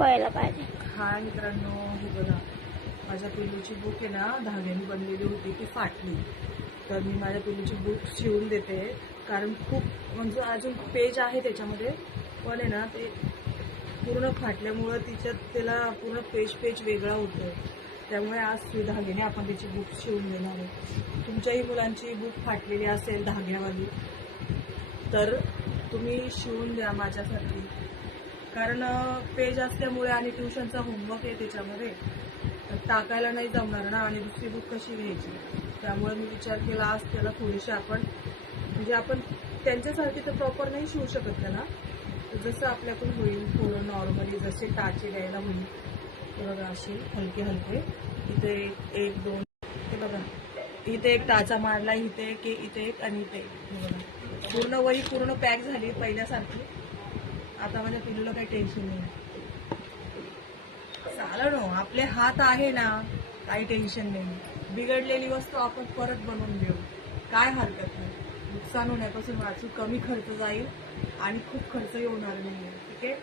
व्हायला पाहिजे. हा मित्रांनो हे बघा. माझ्या पिल्लूची बुक आहे ना धाग्याने बनलेली होती ती फाटली. तर मी माझ्या पिल्लूची बुक शिवून देते. कारण खूप म्हणजे अजून पेज आहे त्याच्यामध्ये. पण आहे ना ते पूर्ण फाटल्यामुळं तिच्यात त्याला पूर्ण पेज पेज वेगळा होतो त्यामुळे आज ती धाग्याने आपण त्याची बुक शिवून देणार आहे. तुमच्याही मुलांची बुक फाटलेली असेल धाग्यावाली तर तुम्ही शिवून द्या माझ्यासाठी. कारण पेज असल्यामुळे आणि ट्युशनचा होमवर्क आहे त्याच्यामध्ये टाकायला नाही जमणार ना आणि दुसरी बुक कशी घ्यायची? त्यामुळे मी विचार केला आज त्याला थोडीशी आपण म्हणजे आपण त्यांच्यासारखी तर प्रॉपर नाही शिवू शकत त्याला. जसं आपल्याकडून होईल थोडं नॉर्मली जसे टाचे द्यायला होईल ते बघा असे हलके हलके. इथे एक एक दोन हे बघा. इथे एक टाचा मारला इथे एक इथे एक आणि इथे एक. बघा. पूर्ण वही पूर्ण पॅक झाली पहिल्यासारखी. आता माझ्या पिलूला काही टेन्शन नाही चालेल ना हो, आपले हात आहे ना काही टेन्शन नाही बिघडलेली वस्तू आपण परत बनवून देऊ. काय हरकत नाही. नुकसान होण्यापासून वाचू कमी खर्च जाईल आणि खूप खर्च होणार नाही ठीक आहे?